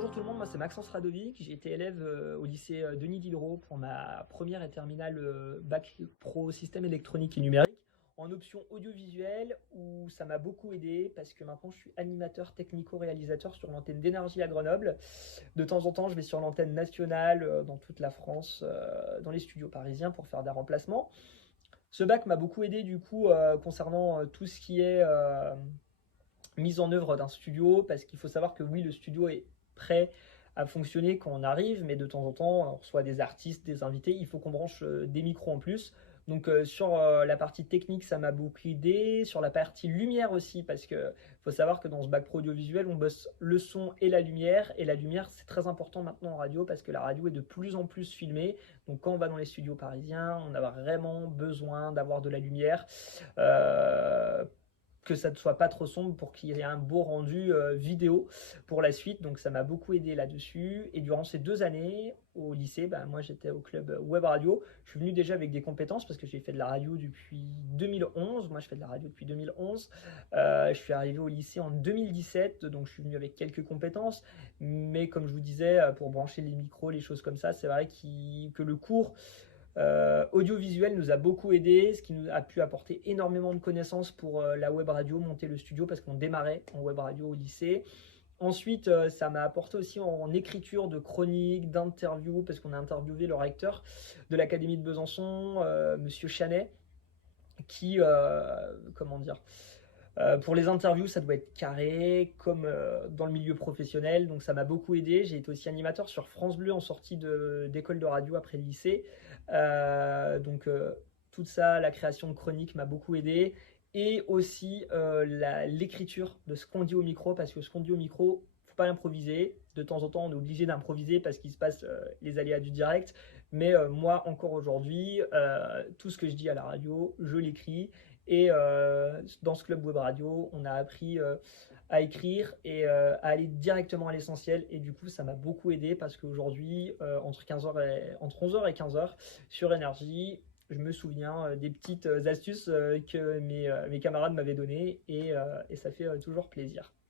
Bonjour tout le monde, moi c'est Maxence Radovic, j'ai été élève au lycée Denis Diderot pour ma première et terminale bac pro système électronique et numérique en option audiovisuelle où ça m'a beaucoup aidé parce que maintenant je suis animateur technico-réalisateur sur l'antenne d'énergie à Grenoble. De temps en temps je vais sur l'antenne nationale dans toute la France, dans les studios parisiens pour faire des remplacements. Ce bac m'a beaucoup aidé du coup concernant tout ce qui est mise en œuvre d'un studio, parce qu'il faut savoir que oui, le studio est prêt à fonctionner quand on arrive, mais de temps en temps, on reçoit des artistes, des invités, il faut qu'on branche des micros en plus. Donc sur la partie technique, ça m'a beaucoup aidé. Sur la partie lumière aussi, parce que faut savoir que dans ce bac pro audiovisuel, on bosse le son et la lumière. Et la lumière, c'est très important maintenant en radio, parce que la radio est de plus en plus filmée. Donc quand on va dans les studios parisiens, on a vraiment besoin d'avoir de la lumière. Euh, que ça ne soit pas trop sombre pour qu'il y ait un beau rendu vidéo pour la suite. Donc ça m'a beaucoup aidé là-dessus. Et durant ces 2 années au lycée, moi j'étais au club web radio. Je suis venu déjà avec des compétences parce que j'ai fait de la radio depuis 2011. Moi je fais de la radio depuis 2011. Je suis arrivé au lycée en 2017, donc je suis venu avec quelques compétences. Mais comme je vous disais, pour brancher les micros, les choses comme ça, c'est vrai que le cours audiovisuel nous a beaucoup aidé, ce qui nous a pu apporter énormément de connaissances pour la web radio, monter le studio parce qu'on démarrait en web radio au lycée. Ensuite, ça m'a apporté aussi en écriture de chroniques, d'interviews, parce qu'on a interviewé le recteur de l'Académie de Besançon, Monsieur Chanet, qui, comment dire, pour les interviews, ça doit être carré, comme dans le milieu professionnel, donc ça m'a beaucoup aidé. J'ai été aussi animateur sur France Bleu en sortie d'école de radio après le lycée. Donc tout ça, la création de chroniques m'a beaucoup aidé. Et aussi l'écriture de ce qu'on dit au micro, parce que ce qu'on dit au micro, faut pas l'improviser. De temps en temps, on est obligé d'improviser parce qu'il se passe les aléas du direct. Mais moi, encore aujourd'hui, tout ce que je dis à la radio, je l'écris. Et dans ce club web radio, on a appris à écrire et à aller directement à l'essentiel. Et du coup, ça m'a beaucoup aidé parce qu'aujourd'hui, entre 11h et 15h sur Énergie, je me souviens des petites astuces que mes camarades m'avaient données et ça fait toujours plaisir.